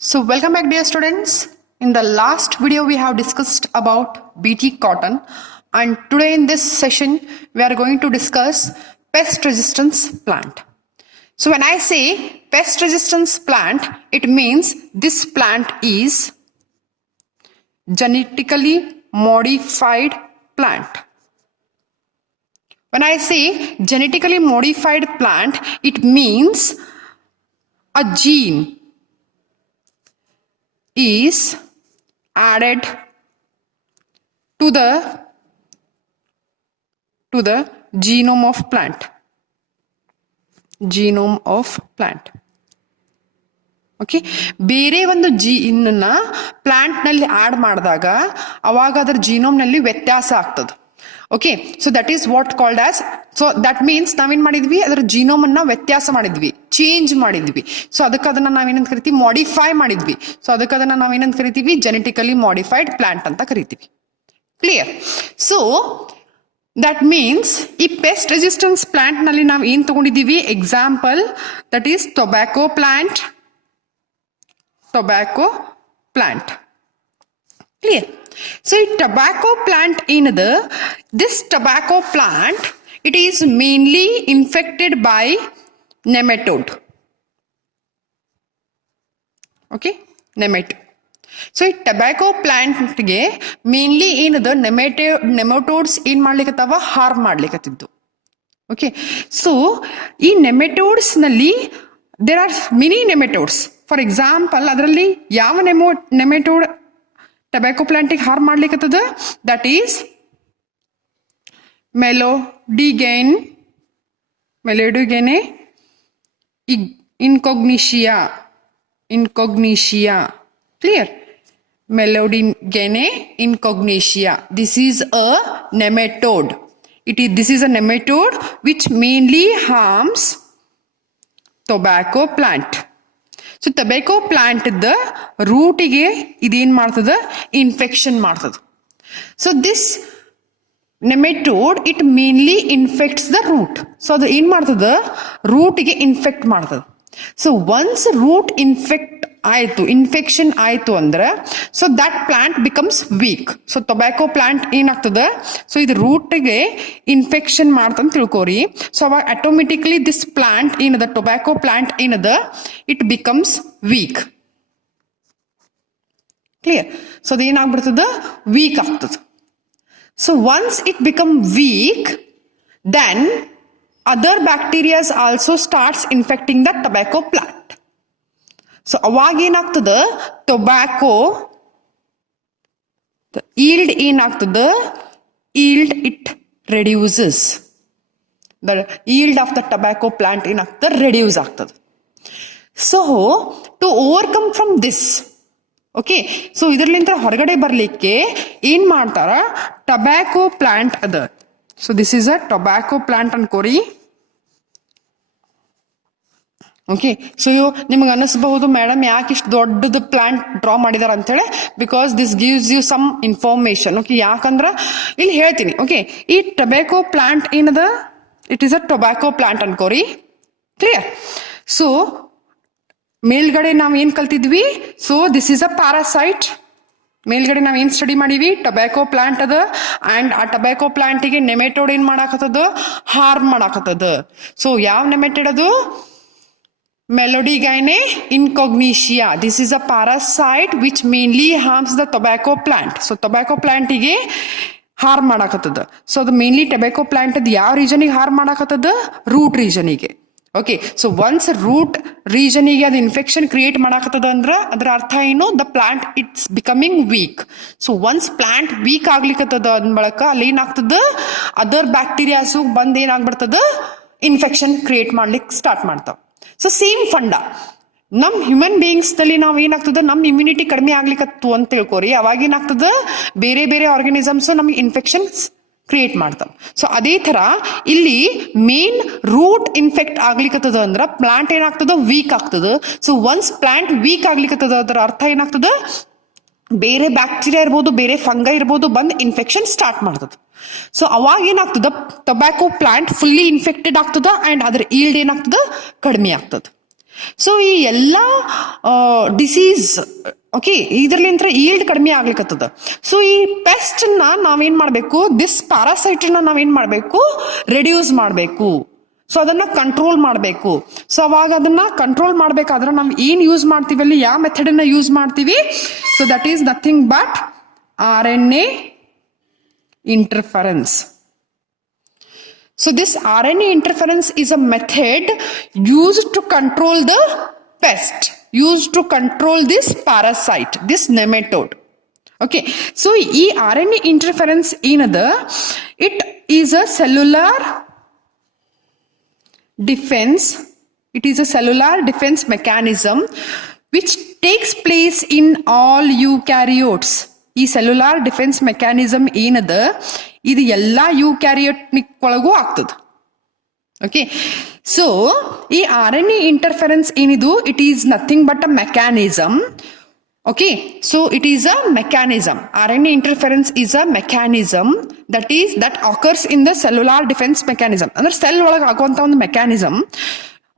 So welcome back dear students. In the last video we have discussed about BT cotton, and today in this session we are going to discuss pest resistance plant. So when I say pest resistance plant, it means this plant is genetically modified plant. When I say genetically modified plant, it means a gene is added to the genome of plant. Okay, ಬೇರೆ ಒಂದು ಜೀನ್ನ plant ನಲ್ಲಿ add ಮಾಡಿದಾಗ ಅವಾಗ ಅದರ ಜೀನೋಮ್ನಲ್ಲಿ ವ್ಯತ್ಯಾಸ ಆಗ್ತದೆ. Okay, so that is what called as, so that means ನಾವೇನ್ ಮಾಡಿದ್ವಿ, ಅದರ ಜೀನೋಮ್ ಅನ್ನ ವ್ಯತ್ಯಾಸ ಮಾಡಿದ್ವಿ, ಚೇಂಜ್ ಮಾಡಿದ್ವಿ. ಸೊ ಅದಕ್ಕೆ ಅದನ್ನ ನಾವೇನಂತ ಕರಿತೀವಿ, ಮಾಡಿಫೈ ಮಾಡಿದ್ವಿ. ಸೊ ಅದಕ್ಕೆ ಅದನ್ನ ನಾವೇನಂತ ಕರಿತೀವಿ, ಜೆನೆಟಿಕಲಿ ಮಾಡಿಫೈಡ್ ಪ್ಲಾಂಟ್ ಅಂತ ಕರಿತೀವಿ. ಕ್ಲಿಯರ್? ಸೊ ದಟ್ ಮೀನ್ಸ್ ಈ ಪೆಸ್ಟ್ ರೆಸಿಸ್ಟೆನ್ಸ್ ಪ್ಲಾಂಟ್ ನಲ್ಲಿ ನಾವು ಏನ್ ತಗೊಂಡಿದ್ದೀವಿ, example that is tobacco plant. Clear? So tobacco plant this tobacco plant, it is mainly infected by nematode. Okay, nematode. So tobacco plant ಗೆ mainly nematodes ಏನ್ ಮಾಡ್ಲಿಕ್ಕತ್ತವ, harm ಮಾಡ್ಲಿಕ್ಕತ್ತಿದ್ದು. Okay, so ಈ nematodes ನಲ್ಲಿ there are many nematodes. For example ಅದರಲ್ಲಿ ಯಾವ nematode tobacco ಪ್ಲಾಂಟಿಗೆ harm ಮಾಡ್ಲಿಕ್ಕತ್ತದ, that is Meloidogyne incognita. Clear? Meloidogyne incognita. This is a nematode. This is a nematode which mainly harms tobacco plant. So tobacco plant ರೂಟಿಗೆ ಇದೇನ್ ಮಾಡ್ತದ, infection ಮಾಡ್ತದ. So this nematode it mainly infects the root. So ಅದು ಏನ್ ಮಾಡ್ತದ, ರೂಟಿಗೆ infect ಮಾಡ್ತದ. So once root infection ಆಯ್ತು ಅಂದ್ರೆ, so that plant becomes weak. So tobacco plant ಏನಾಗ್ತದ, ಸೊ ಇದು ರೂಟ್ಗೆ ಇನ್ಫೆಕ್ಷನ್ ಮಾಡ್ತಂತ ತಿಳ್ಕೋರಿ. ಸೊ ಅವಾಗ ಆಟೋಮೆಟಿಕ್ಲಿ ದಿಸ್ ಪ್ಲಾಂಟ್ ಏನದ, ಟೊಬ್ಯಾಕೊ ಪ್ಲಾಂಟ್ ಏನದ, it becomes weak. Clear? So ಅದು ಏನಾಗ್ಬಿಡ್ತದ, ವೀಕ್ ಆಗ್ತದ. So once it become weak, then other bacterias also starts infecting the tobacco plant. So ಅವಾಗ ಏನಾಗ್ತದ, ಟೊಬ್ಯಾಕೊ ಈಲ್ಡ್ ಏನಾಗ್ತದ, yield it reduces. The yield of the tobacco plant ಏನಾಗ್ತದ, reduce ಆಗ್ತದ. So to overcome from this, okay, so ಇದರ್ಲಿಂದ ಹೊರಗಡೆ ಬರ್ಲಿಕ್ಕೆ ಏನ್ ಮಾಡ್ತಾರ, ಟೊಬ್ಯಾಕೊ ಪ್ಲಾಂಟ್ ಅದ. So this is a tobacco plant ಅನ್ಕೋರಿ. ಓಕೆ, ಸೊ ನಿಮ್ಗೆ ಅನಿಸಬಹುದು, ಮೇಡಮ್ ಯಾಕೆ ಇಷ್ಟು ದೊಡ್ಡದು ಪ್ಲಾಂಟ್ ಡ್ರಾ ಮಾಡಿದಾರ ಅಂತ ಹೇಳಿ. Because this gives you some information. Okay, ಯಾಕಂದ್ರ ಇಲ್ಲಿ ಹೇಳ್ತೀನಿ. ಓಕೆ, ಈ ಟೊಬ್ಯಾಕೊ ಪ್ಲಾಂಟ್ ಏನದ, it is a tobacco plant ಅನ್ಕೋರಿ. ಕ್ಲಿಯರ್? ಸೊ ಮೇಲ್ಗಡೆ ನಾವ್ ಏನ್ ಕಲ್ತಿದ್ವಿ, so this is a parasite. ಮೇಲ್ಗಡೆ ನಾವ್ ಏನ್ ಸ್ಟಡಿ ಮಾಡೀವಿ, ಟೊಬ್ಯಾಕೊ ಪ್ಲಾಂಟ್ ಅದ, ಅಂಡ್ ಆ ಟೊಬ್ಯಾಕೊ ಪ್ಲಾಂಟಿಗೆ ನೆಮೆಟೋಡ್ ಏನ್ ಮಾಡಾಕತ್ತದ, ಹಾರ್ಮ್ ಮಾಡಾಕತ್ತದ. ಸೊ ಯಾವ ನೆಮೆಟೋಡ್ ಅದು, Melodigaene incognitia. This is a parasite which mainly harms the tobacco plant. So tobacco plant ಗೆ ಹಾರ್ಮ್ ಮಾಡಾಕತ್ತದ. ಸೊ ಅದು ಮೇನ್ಲಿ ಟೊಬ್ಯಾಕೊ ಪ್ಲಾಂಟ್ ಅದು ಯಾವ ರೀಜನಿಗೆ ಹಾರ್ಮ್ ಮಾಡಾಕತ್ತದ, ರೂಟ್ ರೀಜನಿಗೆ. ಓಕೆ, ಸೊ ಒನ್ಸ್ ರೂಟ್ ರೀಜನಿಗೆ ಅದು ಇನ್ಫೆಕ್ಷನ್ ಕ್ರಿಯೇಟ್ ಮಾಡಾಕತ್ತದ ಅಂದ್ರ ಅದರ ಅರ್ಥ ಏನು, the plant it's becoming weak. So once plant weak ಆಗ್ಲಿಕ್ಕತ್ತದ ಅಂದ ಬಳಕ ಅಲ್ಲಿ ಏನಾಗ್ತದ, ಅದರ್ ಬ್ಯಾಕ್ಟೀರಿಯಾಸು ಬಂದ್ ಏನಾಗ್ಬಿಡ್ತದ, ಇನ್ಫೆಕ್ಷನ್ ಕ್ರಿಯೇಟ್ ಮಾಡ್ಲಿಕ್ಕೆ ಸ್ಟಾರ್ಟ್ ಮಾಡ್ತಾವ. ಸೊ ಸೇಮ್ ಫಂಡ ನಮ್ ಹ್ಯೂಮನ್ ಬೀಯಿಂಗ್ಸ್ ನಲ್ಲಿ ನಾವ್ ಏನಾಗ್ತದ, ನಮ್ ಇಮ್ಯುನಿಟಿ ಕಡಿಮೆ ಆಗ್ಲಿಕ್ಕತ್ತು ಅಂತ ತಿಳ್ಕೋರಿ. ಅವಾಗ ಏನಾಗ್ತದ, ಬೇರೆ ಬೇರೆ ಆರ್ಗನಿಸಮ್ಸ್ ನಮ್ಗೆ ಇನ್ಫೆಕ್ಷನ್ಸ್ ಕ್ರಿಯೇಟ್ ಮಾಡ್ತಾವ. ಸೊ ಅದೇ ತರ ಇಲ್ಲಿ ಮೇನ್ ರೂಟ್ ಇನ್ಫೆಕ್ಟ್ ಆಗ್ಲಿಕ್ಕತ್ತದ ಅಂದ್ರ ಪ್ಲಾಂಟ್ ಏನಾಗ್ತದ, ವೀಕ್ ಆಗ್ತದ. ಸೊ ಒನ್ಸ್ ಪ್ಲಾಂಟ್ ವೀಕ್ ಆಗ್ಲಿಕ್ಕತ್ತದ ಅದರ ಅರ್ಥ ಏನಾಗ್ತದ, ಬೇರೆ ಬ್ಯಾಕ್ಟೀರಿಯಾ ಇರ್ಬೋದು, ಬೇರೆ ಫಂಗೈ ಇರ್ಬೋದು, ಬಂದ್ ಇನ್ಫೆಕ್ಷನ್ ಸ್ಟಾರ್ಟ್ ಮಾಡ್ತದ. ಸೊ ಅವಾಗ ಏನಾಗ್ತದ, ಟೊಬ್ಯಾಕೊ ಪ್ಲಾಂಟ್ ಫುಲ್ಲಿ ಇನ್ಫೆಕ್ಟೆಡ್ ಆಗ್ತದ ಅಂಡ್ ಅದ್ರ ಈಲ್ಡ್ ಏನಾಗ್ತದ, ಕಡಿಮೆ ಆಗ್ತದ. ಸೊ ಈ ಎಲ್ಲ ಡಿಸೀಸ್ ಓಕೆ ಇದ್ರಲ್ಲಿಂತ್ರ ಈಲ್ಡ್ ಕಡಿಮೆ ಆಗ್ಲಿಕ್ಕತ್ತದ. ಸೊ ಈ ಪೆಸ್ಟ್ನ ನಾವೇನ್ ಮಾಡಬೇಕು, ದಿಸ್ ಪ್ಯಾರಾಸೈಟ್ನ ನಾವೇನ್ ಮಾಡಬೇಕು, ರೆಡ್ಯೂಸ್ ಮಾಡಬೇಕು. ಸೊ ಅದನ್ನ ಕಂಟ್ರೋಲ್ ಮಾಡಬೇಕು. ಸೊ ಅವಾಗ ಅದನ್ನ ಕಂಟ್ರೋಲ್ ಮಾಡಬೇಕಾದ್ರೆ ನಾವು ಏನ್ ಯೂಸ್ ಮಾಡ್ತೀವಿ ಅಲ್ಲಿ, ಯಾವ ಮೆಥಡನ್ನ ಯೂಸ್ ಮಾಡ್ತೀವಿ? So that is nothing but RNA interference. So this RNA interference is a method used to control the pest, used to control this parasite, this nematode. Okay, so ಈ RNA interference ಏನದ, it is a cellular defense, it is a cellular defense mechanism which takes place in all eukaryotes. ಈ cellular defence mechanism ಏನದ, ಇದು ಎಲ್ಲ ಯೂಕ್ಯಾರಿಯೋಟಿಕ್ ಒಳಗೂ ಆಗ್ತದ. Okay, so ಈ RNA interference ಏನಿದು, it is nothing but a mechanism. Okay, so it is a mechanism. RNA interference is a mechanism that occurs in the cellular defence mechanism. ಅಂದ್ರೆ cell ಒಳಗೆ ಆಗುವಂತ ಒಂದು ಮೆಕ್ಯಾನಿಸಮ್.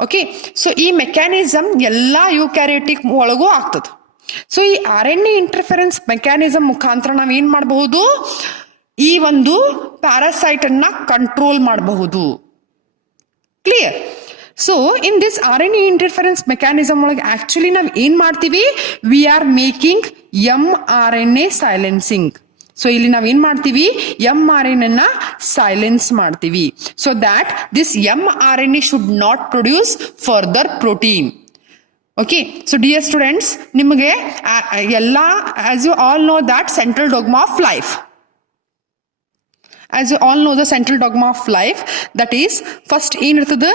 ಓಕೆ, ಸೊ ಈ mechanism ಎಲ್ಲ ಯೂಕ್ಯಾರಿಯೋಟಿಕ್ ಒಳಗೂ ಆಗ್ತದ. So ಈ RNA ಇಂಟರ್ಫೆರೆನ್ಸ್ ಮೆಕ್ಯಾನಿಸಮ್ ಮುಖಾಂತರ ನಾವ್ ಏನ್ ಮಾಡಬಹುದು, ಈ ಒಂದು ಪ್ಯಾರಾಸೈಟ್ ಅನ್ನ ಕಂಟ್ರೋಲ್ ಮಾಡಬಹುದು. Clear? So in this RNA interference mechanism ಒಳಗೆ ಆಕ್ಚುಲಿ ನಾವ್ ಏನ್ ಮಾಡ್ತೀವಿ, we are making mRNA silencing. So ಇಲ್ಲಿ ನಾವ್ ಏನ್ ಮಾಡ್ತೀವಿ, mRNA ನ ಸೈಲೆನ್ಸ್ ಮಾಡ್ತೀವಿ. So that this mRNA should not produce further protein. Okay, so dear students, ನಿಮಗೆ ಎಲ್ಲ as you all know that central dogma of life. As you all know the central dogma of life, that is first ಏನ್ ಇರ್ತದ,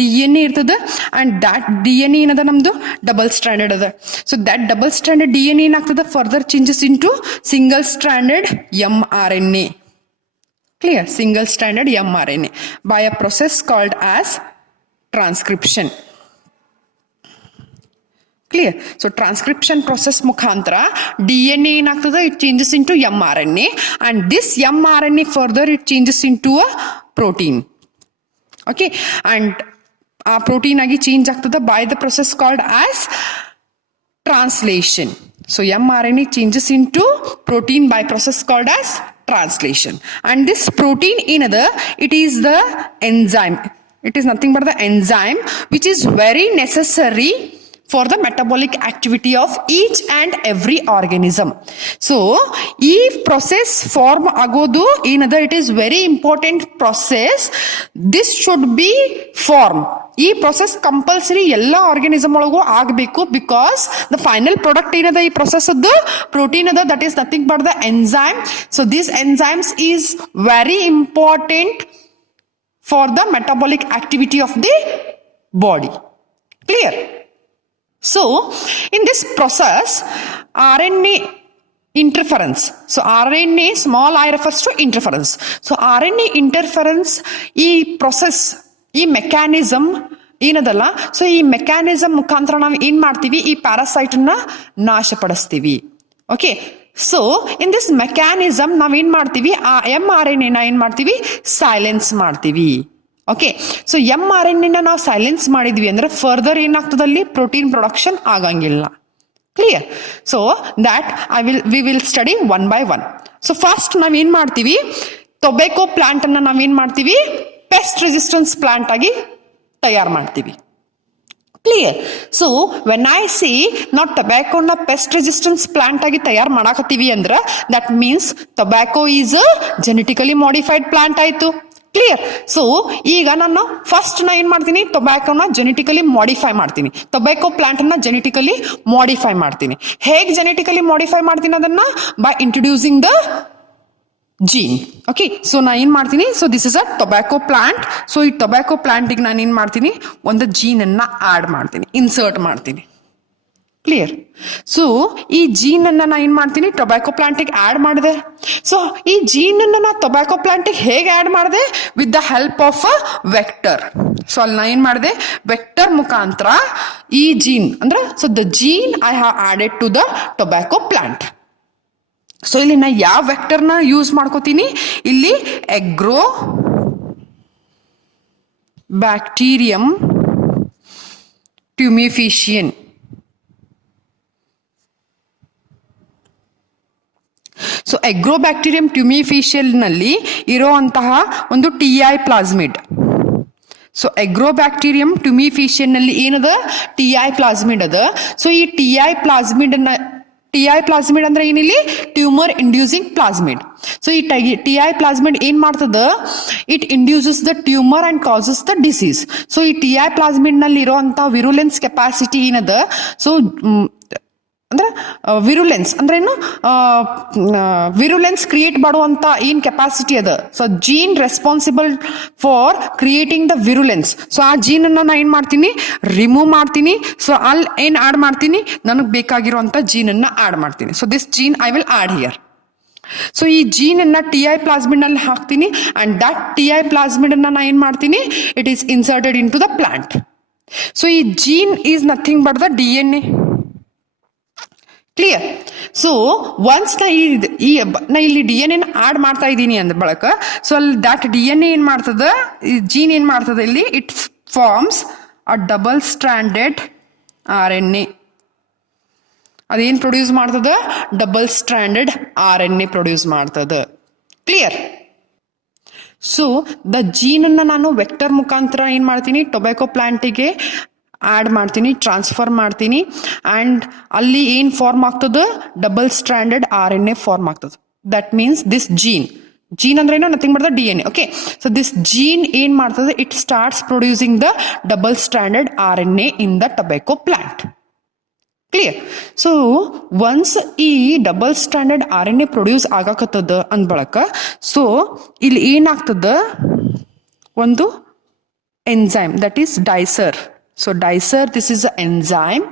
DNA ಇರ್ತದ, and that DNA ಏನದ ನಮ್ದು double stranded ಅದ. So that double stranded DNA ಏನಾಗ್ತದ, further changes into single stranded mRNA. Clear? Single stranded mRNA by a process called as transcription. Clear? So transcription process ಮುಖಾಂತರ DNA ಏನಾಗ್ತದೆ, it changes into mRNA, and this mRNA further it changes into a protein. Okay, and ಆ protein ಆಗಿ change ಆಗ್ತದೆ by the process called as translation. So mRNA changes into protein by process called as translation, and this protein ಏನದ, it is the enzyme. It is nothing but the enzyme which is very necessary for the metabolic activity of each and every organism. So ಈ process form ಆಗೋದು ಏನದ, it is very important process. This should be form. ಈ process compulsory ಎಲ್ಲ organism ಒಳಗೂ ಆಗಬೇಕು, because the final product ಏನದ ಈ process ಅದ್ದು ಪ್ರೋಟೀನ್ ಅದ, that is nothing but the enzyme. So these enzymes is very important for the metabolic activity of the body. Clear? So in this process, RNA interference. So RNA, small I refers to interference. So RNA interference, ಈ process, ಈ mechanism ಏನದಲ್ಲ, so ಈ mechanism ಮುಖಾಂತರ ನಾವು ಏನ್ ಮಾಡ್ತೀವಿ, ಈ parasite ನ ನಾಶಪಡಿಸ್ತೀವಿ. Okay, so in this mechanism ನಾವೇನ್ ಮಾಡ್ತೀವಿ, ಆ mRNA ನ ಏನ್ ಮಾಡ್ತೀವಿ, ಸೈಲೆನ್ಸ್ ಮಾಡ್ತೀವಿ. ಓಕೆ, ಸೊ mRNA ನ ನಾವು ಸೈಲೆನ್ಸ್ ಮಾಡಿದ್ವಿ ಅಂದ್ರೆ ಫರ್ದರ್ ಏನಾಗ್ತದಲ್ಲಿ, ಪ್ರೋಟೀನ್ ಪ್ರೊಡಕ್ಷನ್ ಆಗಂಗಿಲ್ಲ. Clear? So that we will study one by one. So first ನಾವೇನ್ ಮಾಡ್ತೀವಿ, ಟೊಬ್ಯಾಕೊ ಪ್ಲಾಂಟ್ ಅನ್ನ ನಾವೇನ್ ಮಾಡ್ತೀವಿ, ಪೆಸ್ಟ್ ರೆಸಿಸ್ಟೆನ್ಸ್ ಪ್ಲಾಂಟ್ ಆಗಿ ತಯಾರು ಮಾಡ್ತೀವಿ. Clear? So when I see ನಾವು ಟೊಬ್ಯಾಕೋನ ಪೆಸ್ಟ್ ರೆಸಿಸ್ಟೆನ್ಸ್ ಪ್ಲಾಂಟ್ ಆಗಿ ತಯಾರು ಮಾಡಾಕತ್ತೀವಿ ಅಂದ್ರೆ that means tobacco is genetically modified plant ಆಯ್ತು. ಕ್ಲಿಯರ್? ಸೊ ಈಗ ನಾನು ಫಸ್ಟ್ ನಾ ಏನ್ ಮಾಡ್ತೀನಿ, ಟೊಬ್ಯಾಕೋನ ಜೆನೆಟಿಕಲಿ ಮಾಡಿಫೈ ಮಾಡ್ತೀನಿ, ಟೊಬ್ಯಾಕೊ ಪ್ಲಾಂಟ್ ಅನ್ನ ಜೆನೆಟಿಕಲಿ ಮಾಡಿಫೈ ಮಾಡ್ತೀನಿ. ಹೇಗೆ ಜೆನೆಟಿಕಲಿ ಮಾಡಿಫೈ ಮಾಡ್ತೀನಿ ಅದನ್ನ, by introducing the gene. Okay, so ನಾ ಏನ್ ಮಾಡ್ತೀನಿ, so this is a tobacco plant. So ಈ ಟೊಬ್ಯಾಕೊ ಪ್ಲಾಂಟಿಗೆ ನಾನು ಏನ್ ಮಾಡ್ತೀನಿ, ಒಂದು ಜೀನ್ ಅನ್ನ ಆಡ್ ಮಾಡ್ತೀನಿ, ಇನ್ಸರ್ಟ್ ಮಾಡ್ತೀನಿ. ಕ್ಲಿಯರ್? ಸೊ ಈ ಜೀನ್ ಅನ್ನ ನಾ ಏನ್ ಮಾಡ್ತೀನಿ, ಟೊಬ್ಯಾಕೊ ಪ್ಲಾಂಟಿಗೆ ಆಡ್ ಮಾಡಿದೆ. ಸೊ ಈ ಜೀನ್ ಅನ್ನ ನಾ ಟೊಬ್ಯಾಕೊ ಪ್ಲಾಂಟಿಗೆ ಹೇಗೆ ಆಡ್ ಮಾಡಿದೆ, with the help of a vector. So ಅಲ್ಲಿ ನಾ ಏನ್ ಮಾಡಿದೆ, ವೆಕ್ಟರ್ ಮುಖಾಂತರ ಈ ಜೀನ್ ಅಂದ್ರೆ, so the gene I have added to the tobacco plant. So ಇಲ್ಲಿ ನಾ ಯಾವ ವೆಕ್ಟರ್ನ ಯೂಸ್ ಮಾಡ್ಕೋತೀನಿ, ಇಲ್ಲಿ agrobacterium tumefaciens. So agrobacterium ಟ್ಯುಮಿಫಿಷಿಯಲ್ನಲ್ಲಿ ಇರುವಂತಹ ಒಂದು TI ಪ್ಲಾಸ್ಮಿಡ್. ಸೊ ಎಗ್ರೋಬ್ಯಾಕ್ಟೀರಿಯಂ ಟ್ಯುಮಿಫಿಷಿಯನ್ನಲ್ಲಿ ಏನದ TI ಪ್ಲಾಸ್ಮಿಡ್ ಅದ. ಸೊ ಈ TI ಪ್ಲಾಸ್ಮಿಡ್ ಅಂದ್ರೆ ಏನಿಲ್ಲಿ ಟ್ಯೂಮರ್ ಇಂಡ್ಯೂಸಿಂಗ್ ಪ್ಲಾಸ್ಮಿಡ್. ಸೊ ಈ TI ಪ್ಲಾಸ್ಮಿಡ್ ಏನ್ ಮಾಡ್ತದ, it induces the tumour and causes the disease. So ಈ TI ಪ್ಲಾಸ್ಮಿಡ್ ನಲ್ಲಿ ಇರುವಂತ ವಿರುಲೆನ್ಸ್ ಕೆಪಾಸಿಟಿ ಏನದ, ಸೊ ಅಂದ್ರೆ ವಿರುಲೆನ್ಸ್ ಅಂದ್ರೆ ಏನು, ವಿರುಲೆನ್ಸ್ ಕ್ರಿಯೇಟ್ ಮಾಡುವಂತ ಏನ್ ಕೆಪಾಸಿಟಿ ಅದ. So gene responsible for creating the virulence. So ಆ ಜೀನ್ ಅನ್ನ ನಾ ಏನ್ ಮಾಡ್ತೀನಿ, ರಿಮೂವ್ ಮಾಡ್ತೀನಿ. ಸೊ ಅಲ್ಲಿ ಏನ್ ಆಡ್ ಮಾಡ್ತೀನಿ, ನನಗೆ ಬೇಕಾಗಿರುವಂತ ಜೀನ್ ಅನ್ನ ಆಡ್ ಮಾಡ್ತೀನಿ. So this gene I will add here. So ಈ ಜೀನ್ ಅನ್ನ TI ಪ್ಲಾಸ್ಮಿಡ್ ನಲ್ಲಿ ಹಾಕ್ತೀನಿ ಅಂಡ್ ದಟ್ TI ಪ್ಲಾಸ್ಮಿಡ್ ಅನ್ನ ನಾ ಏನ್ ಮಾಡ್ತೀನಿ, it is inserted into the plant. So ಈ gene is nothing but the DNA. Clear. So once ನಾ ಇಲ್ಲಿ DNA ಆಡ್ ಮಾಡ್ತಾ ಇದ್ದೀನಿ ಅಂದ ಬಳಕ, ಸೊ ಅಲ್ಲಿ ದಟ್ DNA ಏನ್ ಮಾಡ್ತದ, ಈ ಜೀನ್ ಏನ್ ಮಾಡ್ತದ ಇಲ್ಲಿ, it forms a double stranded RNA. ಅದೇನ್ ಪ್ರೊಡ್ಯೂಸ್ ಮಾಡ್ತದ, ಡಬಲ್ ಸ್ಟ್ರಾಂಡೆಡ್ RNA ಪ್ರೊಡ್ಯೂಸ್ ಮಾಡ್ತದ. ಕ್ಲಿಯರ್. ಸೊ ದ ಜೀನ್ ಅನ್ನ ನಾನು ವೆಕ್ಟರ್ ಮುಖಾಂತರ ಏನ್ ಮಾಡ್ತೀನಿ, ಟೊಬ್ಯಾಕೊ ಪ್ಲಾಂಟಿಗೆ ಆಡ್ ಮಾಡ್ತೀನಿ, ಟ್ರಾನ್ಸ್ಫರ್ ಮಾಡ್ತೀನಿ ಅಂಡ್ ಅಲ್ಲಿ ಏನ್ ಫಾರ್ಮ್ ಆಗ್ತದ, ಡಬಲ್ ಸ್ಟ್ರಾಂಡೆಡ್ RNA ಫಾರ್ಮ್ ಆಗ್ತದ. ದಟ್ ಮೀನ್ಸ್ ದಿಸ್ ಜೀನ್ ಅಂದ್ರೆ ಏನೋ nothing but the DNA. Okay. So this gene ಏನ್ ಮಾಡ್ತದೆ, it starts producing the double stranded RNA in the tobacco plant. Clear. So once ಈ double stranded RNA produce ಆಗಾಕತ್ತದ ಅಂದ ಬಳಕ, ಸೊ ಇಲ್ಲಿ ಏನಾಗ್ತದ, ಒಂದು enzyme that is dicer. So dicer, this is the enzyme.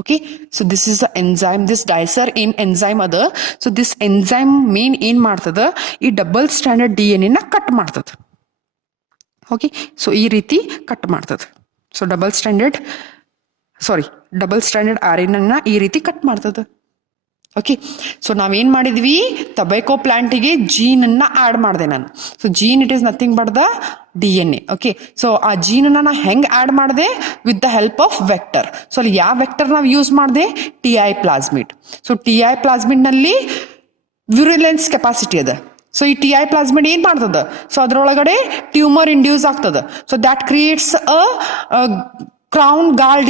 Okay, so this is the enzyme, this dicer in enzyme other. So this enzyme main ಏನ್ ಮಾಡ್ತದ, ಈ ಡಬಲ್ ಸ್ಟ್ರಾಂಡೆಡ್ DNA ನ ಕಟ್ ಮಾಡ್ತದ. ಓಕೆ. ಸೊ ಈ ರೀತಿ cut ಮಾಡ್ತದ. So double stranded RNA ನ ಈ ರೀತಿ ಕಟ್ ಮಾಡ್ತದ. ಓಕೆ. ಸೊ ನಾವೇನ್ ಮಾಡಿದ್ವಿ, ಟೊಬ್ಯಾಕೊ ಪ್ಲಾಂಟಿಗೆ ಜೀನ್ ಅನ್ನ ಆಡ್ ಮಾಡಿದೆ ನಾನು. So gene it is nothing but the DNA. Okay. So ಆ ಜೀನ್ ಅನ್ನ ನಾ ಹೆಂಗ್ ಆಡ್ ಮಾಡಿದೆ, with the help of vector. So ಅಲ್ಲಿ ಯಾವ ವೆಕ್ಟರ್ ನಾವು ಯೂಸ್ ಮಾಡಿದೆ, TI plasmid. So TI plasmid ನಲ್ಲಿ ವಿರುಲೆನ್ಸ್ ಕೆಪಾಸಿಟಿ ಅದ. ಸೊ ಈ TI ಪ್ಲಾಸ್ಮಿಡ್ ಏನ್ ಮಾಡ್ತದ, ಸೊ ಅದ್ರೊಳಗಡೆ ಟ್ಯೂಮರ್ ಇಂಡ್ಯೂಸ್ ಆಗ್ತದ. So that creates a crown gall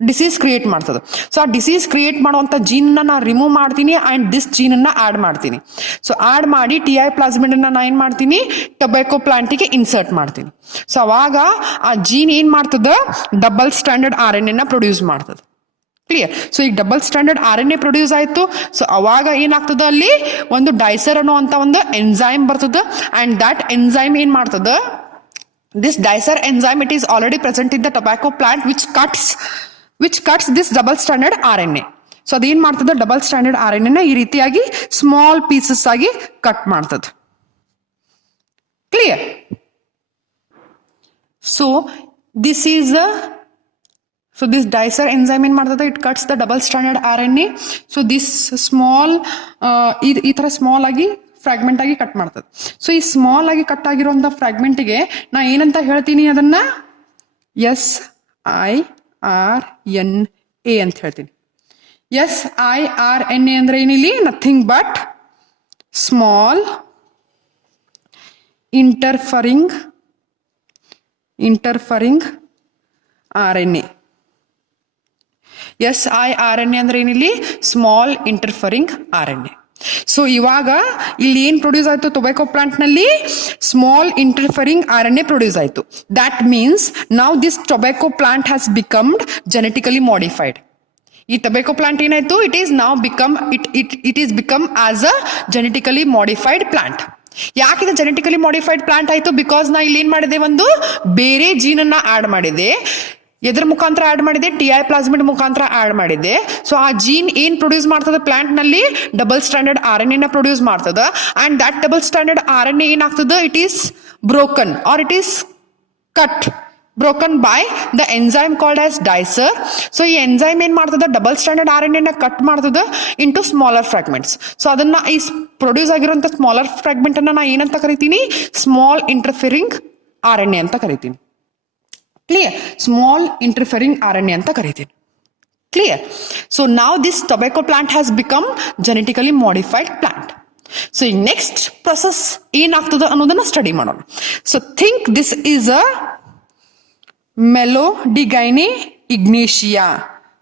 disease create ಮಾಡ್ತದೆ. ಸೊ ಆ ಡಿಸೀಸ್ ಕ್ರಿಯೇಟ್ ಮಾಡುವಂತ ಜೀನ್ ನಾ ರಿಮೂವ್ ಮಾಡ್ತೀನಿ ಅಂಡ್ ದಿಸ್ ಜೀನ್ ಅನ್ನ ಆಡ್ ಮಾಡ್ತೀನಿ. ಸೊ ಆಡ್ ಮಾಡಿ TI ಪ್ಲಾಸ್ಮಿಡ್ ಅನ್ನ ನಾ ಏನ್ ಮಾಡ್ತೀನಿ, ಟೊಬ್ಯಾಕೊ ಪ್ಲಾಂಟಿಗೆ ಇನ್ಸರ್ಟ್ ಮಾಡ್ತೀನಿ. ಸೊ ಅವಾಗ ಆ ಜೀನ್ ಏನ್ ಮಾಡ್ತದ, ಡಬಲ್ ಸ್ಟ್ರಾಂಡೆಡ್ RNA ನ ಪ್ರೊಡ್ಯೂಸ್ ಮಾಡ್ತದೆ. ಕ್ಲಿಯರ್. ಸೊ ಈಗ ಡಬಲ್ ಸ್ಟ್ರಾಂಡೆಡ್ RNA ಪ್ರೊಡ್ಯೂಸ್ ಆಯ್ತು. ಸೊ ಅವಾಗ ಏನಾಗ್ತದ, ಅಲ್ಲಿ ಒಂದು ಡೈಸರ್ ಅನ್ನುವಂತ ಒಂದು ಎಂಜೈಮ್ ಬರ್ತದ ಅಂಡ್ ದಟ್ ಎಂಜೈಮ್ ಏನ್ ಮಾಡ್ತದ, this dicer enzyme, it is already present in the tobacco plant which cuts this double stranded RNA. So ಅದೇನ್ ಮಾಡ್ತದ, ಡಬಲ್ ಸ್ಟ್ರಾಂಡೆಡ್ RNA ನ ಈ ರೀತಿಯಾಗಿ ಸ್ಮಾಲ್ ಪೀಸಸ್ ಆಗಿ ಕಟ್ ಮಾಡ್ತದ. Clear. So this dicer enzyme ಏನ್ ಮಾಡ್ತದ, it cuts the double stranded RNA. So this small ಈ ತರ ಸ್ಮಾಲ್ ಆಗಿ ಫ್ರಾಗ್ಮೆಂಟ್ ಆಗಿ ಕಟ್ ಮಾಡ್ತದೆ. ಸೊ ಈ ಸ್ಮಾಲ್ ಆಗಿ ಕಟ್ ಆಗಿರುವಂತ ಫ್ರಾಗ್ಮೆಂಟ್ಗೆ ನಾ ಏನಂತ ಹೇಳ್ತೀನಿ, ಅದನ್ನ SIRNA ಅಂತ ಹೇಳ್ತೀನಿ. SIRNA ಅಂದ್ರೆ ಏನಿಲ್ಲಿ, nothing but small interfering RNA. SIRNA ಅಂದ್ರೆ ಏನಿಲ್ಲಿ, ಸ್ಮಾಲ್ ಇಂಟರ್ಫರಿಂಗ್ RNA. ಸೊ ಇವಾಗ ಇಲ್ಲಿ ಏನ್ ಪ್ರೊಡ್ಯೂಸ್ ಆಯ್ತು, ಟೊಬ್ಯಾಕೊ ಪ್ಲಾಂಟ್ ನಲ್ಲಿ ಸ್ಮಾಲ್ ಇಂಟರ್ಫರಿಂಗ್ RNA ಪ್ರೊಡ್ಯೂಸ್ ಆಯ್ತು. That means now this tobacco plant has becomed genetically modified. ಈ ಟೊಬ್ಯಾಕೊ ಪ್ಲಾಂಟ್ ಏನಾಯ್ತು, it is become as a genetically modified plant. ಯಾಕಿದೆ genetically modified plant ಆಯ್ತು, ಬಿಕಾಸ್ ನಾ ಇಲ್ಲಿ ಏನ್ ಮಾಡಿದೆ, ಒಂದು ಬೇರೆ ಜೀನ್ ಅನ್ನ ಆಡ್ ಮಾಡಿದೆ. ಎದ್ರ ಮುಖಾಂತರ ಆಡ್ ಮಾಡಿದೆ, TI ಪ್ಲಾಸ್ಮಿಡ್ ಮುಖಾಂತರ ಆಡ್ ಮಾಡಿದೆ. ಸೊ ಆ ಜೀನ್ ಏನ್ ಪ್ರೊಡ್ಯೂಸ್ ಮಾಡ್ತದೆ, ಪ್ಲಾಂಟ್ ನಲ್ಲಿ ಡಬಲ್ ಸ್ಟ್ರಾಂಡೆಡ್ RNA ನ ಪ್ರೊಡ್ಯೂಸ್ ಮಾಡ್ತದ and that double stranded RNA ಏನಾಗ್ತದ, it is broken or it is broken by the enzyme called as dicer. So ಈ enzyme ಏನ್ ಮಾಡ್ತದ, ಡಬಲ್ ಸ್ಟ್ರಾಂಡೆಡ್ RNA ನ ಕಟ್ ಮಾಡ್ತದ ಇಂಟು ಸ್ಮಾಲರ್ ಫ್ರಾಗ್ಮೆಂಟ್ಸ್. ಸೊ ಅದನ್ನ ಈ ಪ್ರೊಡ್ಯೂಸ್ ಆಗಿರುವಂತ ಸ್ಮಾಲರ್ ಫ್ರಾಗ್ಮೆಂಟ್ ಅನ್ನ ನಾ ಏನಂತ ಕರಿತೀನಿ, ಸ್ಮಾಲ್ ಇಂಟರ್ಫಿರಿಂಗ್ RNA ಅಂತ ಕರಿತೀನಿ. ಕ್ಲಿಯರ್, ಸ್ಮಾಲ್ ಇಂಟರ್ಫಿರಿಂಗ್ RNA ಅಂತ ಕರಿತೀವಿ. ಕ್ಲಿಯರ್. ಸೊ ನಾವ್ this tobacco plant has become genetically modified plant. So ಈಗ ನೆಕ್ಸ್ಟ್ ಪ್ರೊಸೆಸ್ ಏನಾಗ್ತದ ಅನ್ನೋದನ್ನ ಸ್ಟಡಿ ಮಾಡೋಣ. So think this is a Meloidogyne ಇಗ್ನೇಷಿಯಾ.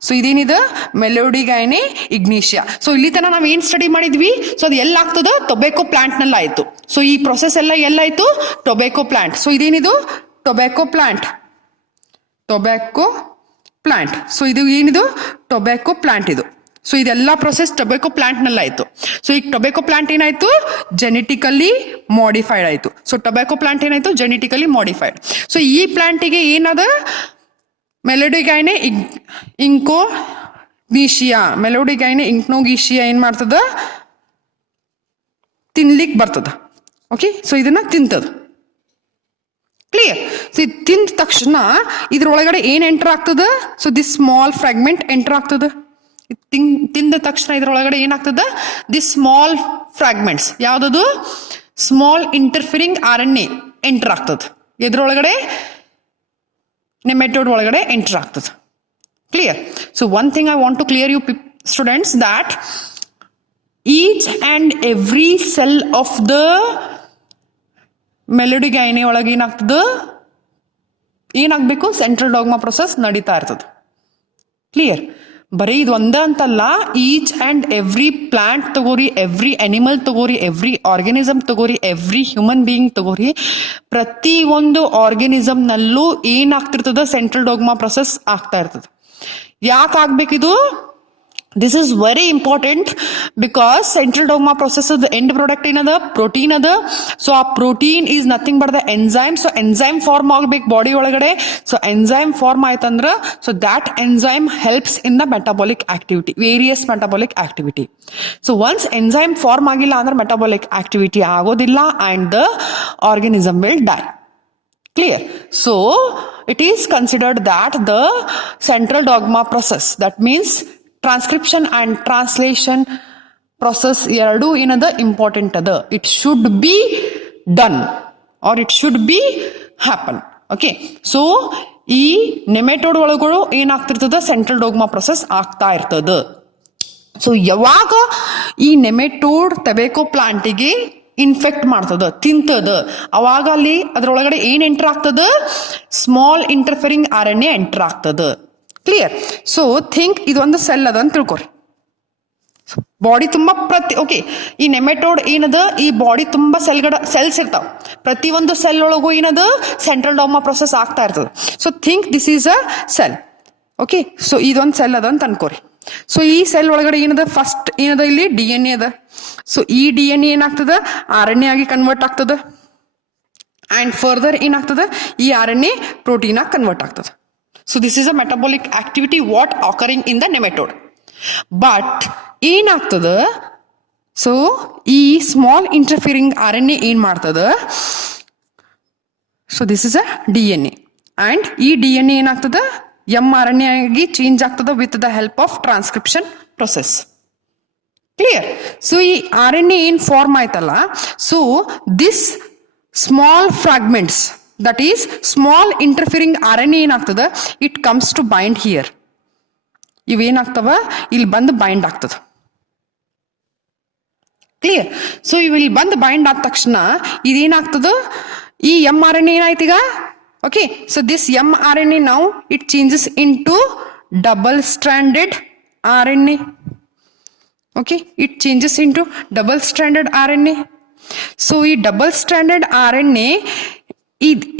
ಸೊ ಇದೇನಿದೆ ಮೆಲೋಡಿಗೈನೆ ಇಗ್ನೇಷಿಯಾ. ಸೊ ಇಲ್ಲಿ ತನಕ ನಾವ್ ಏನ್ ಸ್ಟಡಿ ಮಾಡಿದ್ವಿ, ಸೊ ಅದು ಎಲ್ಲಾಗ್ತದ ಟೊಬ್ಯಾಕೊ ಪ್ಲಾಂಟ್ ನಲ್ಲಿ ಆಯ್ತು. ಸೊ ಈ ಪ್ರೊಸೆಸ್ ಎಲ್ಲ ಎಲ್ಲಾಯ್ತು ಟೊಬ್ಯಾಕೊ ಪ್ಲಾಂಟ್. ಸೊ ಇದೇನಿದು tobacco plant, tobacco plant. So ಇದು ಏನಿದು ಟೊಬ್ಯಾಕೊ ಪ್ಲಾಂಟ್ ಇದು. ಸೊ ಇದೆಲ್ಲ ಪ್ರೊಸೆಸ್ ಟೊಬ್ಯಾಕೊ ಪ್ಲಾಂಟ್ ನಲ್ಲಿ ಆಯ್ತು. ಸೊ ಈಗ ಟೊಬ್ಯಾಕೊ ಪ್ಲಾಂಟ್ ಏನಾಯ್ತು ಜೆನೆಟಿಕಲಿ ಮಾಡಿಫೈಡ್ ಆಯ್ತು. ಸೊ ಟೊಬ್ಯಾಕೊ ಪ್ಲಾಂಟ್ ಏನಾಯ್ತು ಜೆನೆಟಿಕಲಿ ಮಾಡಿಫೈಡ್. ಸೊ ಈ ಪ್ಲಾಂಟಿಗೆ ಏನದ ಮೆಲೋಡಿಗೈನೆ ಇಂಕೋಗೀಷಿಯಾ, ಮೆಲೋಡಿಗೈನೆ ಇಂಕ್ನೋಗೀಷಿಯಾ ಏನ್ ಮಾಡ್ತದ ತಿನ್ಲಿಕ್ಕೆ ಬರ್ತದ. ಓಕೆ, ಸೊ ಇದನ್ನ ತಿಂತದ. ಕ್ಲಿಯರ್. ಸೊ ಇದು ತಿಂದ ತಕ್ಷಣ ಇದ್ರೊಳಗಡೆ ಏನ್ ಎಂಟರ್ ಆಗ್ತದ, so this small fragment enter ಆಗ್ತದ. ತಿಂದ ತಕ್ಷಣ ಇದ್ರೊಳಗಡೆ ಏನಾಗ್ತದ, ದಿಸ್ ಸ್ಮಾಲ್ ಫ್ರಾಗ್ಮೆಂಟ್ಸ್ ಯಾವ್ದದು ಸ್ಮಾಲ್ ಇಂಟರ್ಫಿರಿಂಗ್ RNA ಎಂಟರ್ ಆಗ್ತದ. ಇದ್ರೊಳಗಡೆ ನೆಮೆಟೋಡ್ ಒಳಗಡೆ ಎಂಟರ್ ಆಗ್ತದೆ. Clear. So one thing I want to clear you students that each and every cell of the Meloidogyne ಒಳಗೆ ಏನಾಗಬೇಕು ಸೆಂಟ್ರಲ್ ಡಾಗ್ಮಾ ಪ್ರೊಸೆಸ್ ನಡೀತಾ ಇರ್ತದೆ. ಕ್ಲಿಯರ್. ಬರೀ ಇದು ಒಂದೇ ಅಂತಲ್ಲ, ಈಚ್ ಅಂಡ್ ಎವ್ರಿ ಪ್ಲಾಂಟ್ ತಗೋರಿ, ಎವ್ರಿ ಅನಿಮಲ್ ತಗೋರಿ, ಎವ್ರಿ ಆರ್ಗ್ಯಾನಿಸಮ್ ತಗೋರಿ, ಎವ್ರಿ ಹ್ಯೂಮನ್ ಬೀಯಿಂಗ್ ತಗೋರಿ, ಪ್ರತಿ ಒಂದು ಆರ್ಗ್ಯಾನಿಸಮ್ನಲ್ಲೂ ಏನಾಗ್ತಿರ್ತದ ಸೆಂಟ್ರಲ್ ಡಾಗ್ಮಾ ಪ್ರೊಸೆಸ್ ಆಗ್ತಾ ಇರ್ತದೆ. ಯಾಕೆ ಆಗ್ಬೇಕಿದು? This is very important because central dogma process end product ಏನದ ಪ್ರೋಟೀನ್ ಅದ. ಸೊ ಆ protein is nothing but the enzyme. So enzyme form ಆಗ್ಬೇಕು ಬಾಡಿ ಒಳಗಡೆ. ಸೊ ಎನ್ಸೈಮ್ ಫಾರ್ಮ್ ಆಯ್ತಂದ್ರ so that enzyme helps in the metabolic activity, various metabolic activity. So once enzyme form ಆಗಿಲ್ಲ ಅಂದ್ರೆ metabolic activity ಆಗೋದಿಲ್ಲ and the organism will die. Clear. So it is considered that the central dogma process, that means transcription and translation process eradu ಏನದ important ಅದ. It should be done or it should be happen. Okay. So ಈ nematode ಒಳಗಳು ಏನಾಗ್ತಿರ್ತದ central dogma process ಆಗ್ತಾ ಇರ್ತದ. So ಯಾವಾಗ ಈ nematode tobacco ಪ್ಲಾಂಟಿಗೆ infect ಮಾಡ್ತದ, ತಿಂತದ, ಅವಾಗ ಅಲ್ಲಿ ಅದ್ರೊಳಗಡೆ ಏನ್ ಎಂಟರ್ ಆಗ್ತದ ಸ್ಮಾಲ್ ಇಂಟರ್ಫಿರಿಂಗ್ RNA ಎಂಟರ್ ಆಗ್ತದ. ಕ್ಲಿಯರ್. ಸೊ ಥಿಂಕ್ ಇದೊಂದು ಸೆಲ್ ಅದ ಅಂತ ತಿಳ್ಕೊರಿ. ಬಾಡಿ ತುಂಬಾ ಓಕೆ, ಈ ನೆಮೆಟೋಡ್ ಏನದ ಈ ಬಾಡಿ ತುಂಬಾ ಸೆಲ್ಸ್ ಇರ್ತಾವ. ಪ್ರತಿಯೊಂದು ಸೆಲ್ ಒಳಗೂ ಏನದ ಸೆಂಟ್ರಲ್ ಡಾಗ್ಮಾ ಪ್ರೊಸೆಸ್ ಆಗ್ತಾ ಇರ್ತದ. So think this is a cell. Okay, so ಇದೊಂದು ಸೆಲ್ ಅದ ಅಂತ ಅನ್ಕೋರಿ. ಸೊ ಈ ಸೆಲ್ ಒಳಗಡೆ ಏನದ ಫಸ್ಟ್ ಏನದ ಇಲ್ಲಿ DNA ಅದ. ಸೊ ಈ DNA ಏನಾಗ್ತದ RNA ಆಗಿ ಕನ್ವರ್ಟ್ ಆಗ್ತದ ಅಂಡ್ ಫರ್ದರ್ ಏನಾಗ್ತದ ಈ RNA ಪ್ರೋಟೀನ್ ಆಗಿ ಕನ್ವರ್ಟ್ ಆಗ್ತದ. So this is a metabolic activity what occurring in the nematode. But ಏನಾಗ್ತದ, ಸೊ ಈ ಸ್ಮಾಲ್ ಇಂಟರ್ಫಿರಿಂಗ್ RNA ಏನ್ ಮಾಡ್ತದ, so this is a DNA and ಈ DNA ಏನಾಗ್ತದ mRNA ಆಗಿ ಚೇಂಜ್ ಆಗ್ತದ with the help of transcription process. Clear. So ಈ RNA ಏನ್ ಫಾರ್ಮ್ ಆಯ್ತಲ್ಲ, so this small fragments that is small interfering RNA ಏನಾಗ್ತದ it comes to bind here. ಇವೇನಾಗ್ತವ ಇಲ್ಲಿ ಬಂದು ಬೈಂಡ್ ಆಗ್ತದ. ಕ್ಲಿಯರ್. ಸೊ ಇವು ಇಲ್ಲಿ ಬಂದು ಬೈಂಡ್ ಆದ ತಕ್ಷಣ ಇದೇನಾಗ್ತದ ಈ mRNA ಏನಾಯ್ತೀಗ. Okay, so this mRNA now it changes into double-stranded RNA. Okay, it changes into double-stranded RNA. So ಈ double-stranded RNA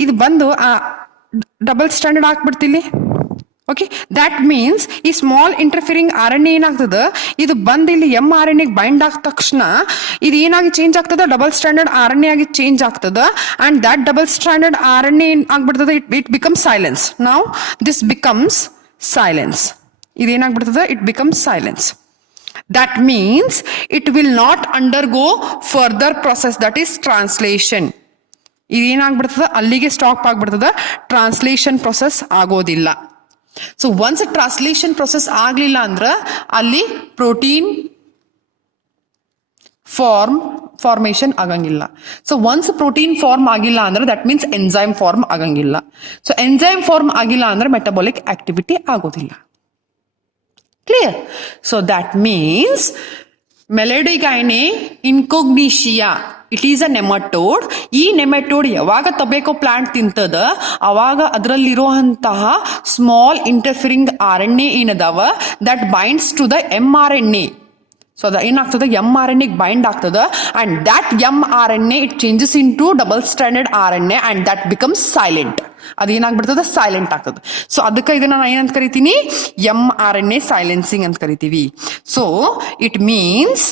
ಇದು ಬಂದು double-stranded ಆಗ್ಬಿಡ್ತಿಲ್ಲಿ. ಓಕೆ, ದ್ಯಾಟ್ ಮೀನ್ಸ್ ಈ ಸ್ಮಾಲ್ ಇಂಟರ್ಫಿರಿಂಗ್ RNA ಏನಾಗ್ತದ ಇದು ಬಂದು ಇಲ್ಲಿ mRNA ಬೈಂಡ್ ಆದ ತಕ್ಷಣ ಇದು ಏನಾಗಿ ಚೇಂಜ್ ಆಗ್ತದ ಡಬಲ್ ಸ್ಟ್ಯಾಂಡರ್ಡ್ RNA ಆಗಿ ಚೇಂಜ್ ಆಗ್ತದ and that double standard RNA ಆಗ್ಬಿಡ್ತದ ಇಟ್ ಬಿಕಮ್ಸ್ ಸೈಲೆನ್ಸ್. ನಾವ್ ದಿಸ್ ಬಿಕಮ್ಸ್ ಸೈಲೆನ್ಸ್. ಇದೇನಾಗ್ಬಿಡ್ತದ it becomes silence. That means it will not undergo further process that is translation. ಇದೇನಾಗ್ಬಿಡ್ತದ ಅಲ್ಲಿಗೆ ಸ್ಟಾಪ್ ಆಗ್ಬಿಡ್ತದ, translation process ಆಗೋದಿಲ್ಲ. So once translation process ಆಗ್ಲಿಲ್ಲ ಅಂದ್ರ ಅಲ್ಲಿ ಪ್ರೋಟೀನ್ ಫಾರ್ಮೇಶನ್ ಆಗಂಗಿಲ್ಲ. ಸೊ ಒನ್ಸ್ ಪ್ರೋಟೀನ್ ಫಾರ್ಮ್ ಆಗಿಲ್ಲ ಅಂದ್ರೆ ದಟ್ ಮೀನ್ಸ್ ಎನ್ಸೈಮ್ ಫಾರ್ಮ್ ಆಗಂಗಿಲ್ಲ. ಸೊ ಎನ್ಸೈಮ್ ಫಾರ್ಮ್ ಆಗಿಲ್ಲ ಅಂದ್ರೆ ಮೆಟಬಾಲಿಕ್ ಆಕ್ಟಿವಿಟಿ ಆಗೋದಿಲ್ಲ. Clear? So that means Meloidogyne incognita it is a nematode. ಈ ನೆಮಟೋಡ್ ಯಾವಾಗ ಟೊಬ್ಯಾಕೊ ಪ್ಲಾಂಟ್ ತಿಂತದ ಅವಾಗ ಅದರಲ್ಲಿರುವಂತಹ ಸ್ಮಾಲ್ ಇಂಟರ್ಫಿರಿಂಗ್ RNA ಏನದಾವ that binds to the mRNA. So ಅದು ಏನಾಗ್ತದೆ mRNA ಬೈಂಡ್ ಆಗ್ತದ and that mRNA it changes into double standard RNA and that becomes silent. ಅದು ಏನಾಗ್ಬಿಡ್ತದ ಸೈಲೆಂಟ್ ಆಗ್ತದೆ. ಸೊ ಅದಕ್ಕೆ ಇದನ್ನ ನಾನು ಏನಂತ ಕರಿತೀನಿ mRNA ಸೈಲೆನ್ಸಿಂಗ್ ಅಂತ ಕರಿತೀವಿ. ಸೊ ಇಟ್ ಮೀನ್ಸ್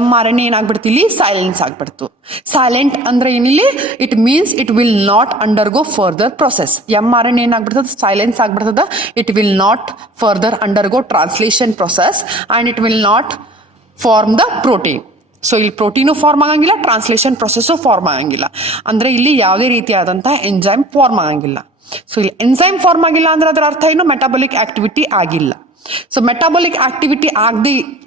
mRNA ಏನಾಗ್ಬಿಡ್ತಿಲ್ಲಿ ಸೈಲೆನ್ಸ್ ಆಗ್ಬಿಡ್ತು. ಸೈಲೆಂಟ್ ಅಂದ್ರೆ ಏನಿಲ್ಲಿ it means it will not undergo further process. mRNA ಏನಾಗ್ಬಿಡ್ತದ ಸೈಲೆನ್ಸ್ ಆಗ್ಬಿಡ್ತದ. It will not further undergo translation process and it will not form the protein. So ಇಲ್ಲಿ protein form ಆಗಂಗಿಲ್ಲ, translation process form ಆಗಂಗಿಲ್ಲ. ಅಂದ್ರೆ ಇಲ್ಲಿ ಯಾವುದೇ ರೀತಿಯಾದಂತಹ ಎಂಜೈಮ್ ಫಾರ್ಮ್ ಆಗಂಗಿಲ್ಲ. ಸೊ ಇಲ್ಲಿ ಎಂಜೈಮ್ ಫಾರ್ಮ್ ಆಗಿಲ್ಲ ಅಂದ್ರೆ ಅದರ ಅರ್ಥ ಏನು ಮೆಟಾಬಾಲಿಕ್ ಆಕ್ಟಿವಿಟಿ ಆಗಿಲ್ಲ. ಸೊ ಮೆಟಾಬಾಲಿಕ್ ಆಕ್ಟಿವಿಟಿ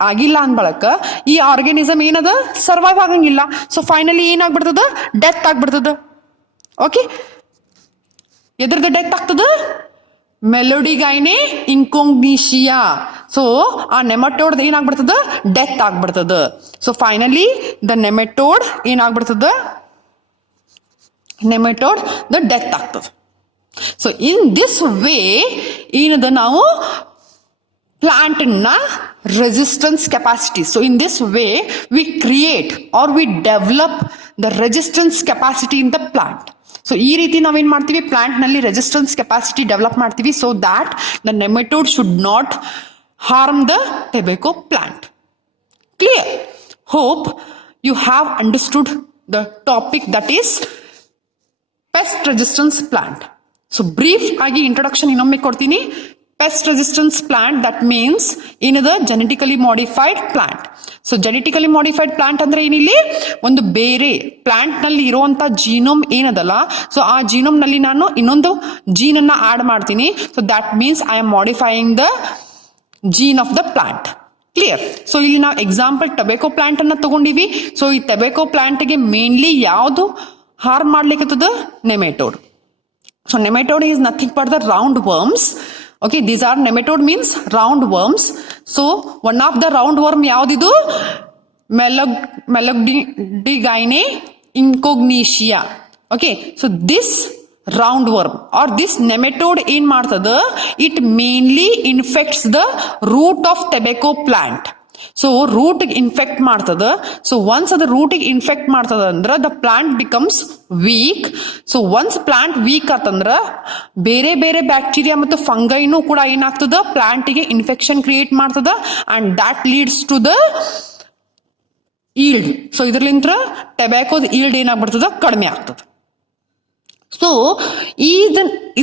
ಆಗಿಲ್ಲ ಅಂದ ಬಳಕ ಈ ಆರ್ಗ್ಯಾನಿಸಮ್ ಏನದ ಸರ್ವೈವ್ ಆಗಂಗಿಲ್ಲ. ಸೊ ಫೈನಲಿ ಏನಾಗ್ಬಿಡ್ತದ ಡೆತ್ ಆಗ್ಬಿಡ್ತದ. ಓಕೆ, ಎದ್ರದ್ದು ಡೆತ್ ಆಗ್ತದ ಮೆಲೋಡಿಗೈನೆ ಇನ್ಕೊಗ್ನಿಷಿಯಾ. ಸೊ ಆ ನೆಮಟೋಡ್ ಏನಾಗ್ಬಿಡ್ತದ ಡೆತ್ ಆಗ್ಬಿಡ್ತದ. ಸೊ ಫೈನಲಿ ದ ನೆಮಟೋಡ್ ಏನಾಗ್ಬಿಡ್ತದ ನೆಮಟೋಡ್ ದ ಡೆತ್ ಆಗ್ತದ. ಸೊ ಇನ್ ದಿಸ್ ವೇ ಏನದ ನಾವು plant na resistance capacity. So in this way we create or we develop the resistance capacity in the plant. So ಈ ರೀತಿ ನಾವೇನ್ ಮಾಡ್ತೀವಿ plant ನಲ್ಲಿ resistance capacity develop ಮಾಡ್ತೀವಿ so that the nematode should not harm the tobacco plant. Clear? Hope you have understood the topic that is pest resistance plant. So brief ಆಗಿ introduction ಇನ್ನೊಮ್ಮೆ ಕೊಡ್ತೀನಿ. Pest resistance plant that means ಏನದ genetically modified plant. So genetically modified plant ಅಂದ್ರೆ ಏನಿಲ್ಲಿ ಒಂದು ಬೇರೆ plant ನಲ್ಲಿ ಇರುವಂತ genome ಏನದಲ್ಲ ಸೊ ಆ ಜೀನೋಮ್ ನಲ್ಲಿ ನಾನು ಇನ್ನೊಂದು ಜೀನ್ ಅನ್ನ ಆಡ್ ಮಾಡ್ತೀನಿ. So that means I am modifying the gene of the plant. Clear? So ಇಲ್ಲಿ ನಾವು ಎಕ್ಸಾಂಪಲ್ ಟೊಬ್ಯಾಕೊ ಪ್ಲಾಂಟ್ ಅನ್ನ ತಗೊಂಡಿವಿ. ಸೊ ಈ ಟೊಬ್ಯಾಕೊ ಪ್ಲಾಂಟ್ಗೆ ಮೇನ್ಲಿ ಯಾವುದು ಹಾರ್ಮ್ ಮಾಡ್ಲಿಕ್ಕತ್ತದ nematode. So nematode is nothing but the round worms. Okay, these are nematode means round worms. So one of the round worm yaudidu Melodigine incognitia. Okay, so this round worm or this nematode in martada it mainly infects the root of tobacco plant. So root infect ಮಾಡ್ತದ. So once ಅದು ರೂಟಿಗೆ infect ಮಾಡ್ತದ ಅಂದ್ರ the plant becomes weak. So once plant weak ಆತಂದ್ರ ಬೇರೆ ಬೇರೆ bacteria ಮತ್ತು ಫಂಗೈನೂ ಕೂಡ ಏನಾಗ್ತದ ಪ್ಲಾಂಟಿಗೆ ಇನ್ಫೆಕ್ಷನ್ ಕ್ರಿಯೇಟ್ ಮಾಡ್ತದ and that leads to the yield. So ಇದ್ರಲಿಂತ್ರ ಟೊಬ್ಯಾಕೋದ ಈಲ್ಡ್ ಏನಾಗ್ಬಿಡ್ತದ ಕಡಿಮೆ ಆಗ್ತದ. ಸೊ